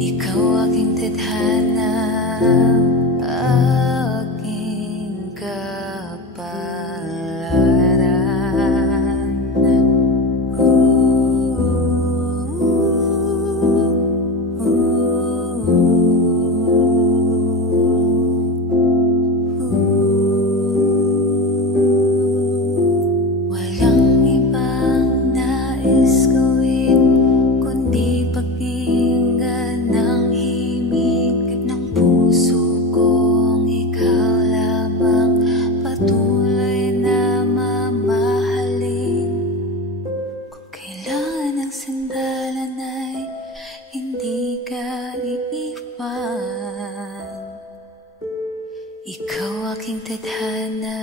Ikaw aking tadhana, aking kapalaran. Walang ibang nais gawin kundi pakinggan ng himig ng puso kong ikaw lamang patuloy na mamahalin. Kung kailangan ng sandalan ay hindi ka iiwan. Ikaw aking tadhana,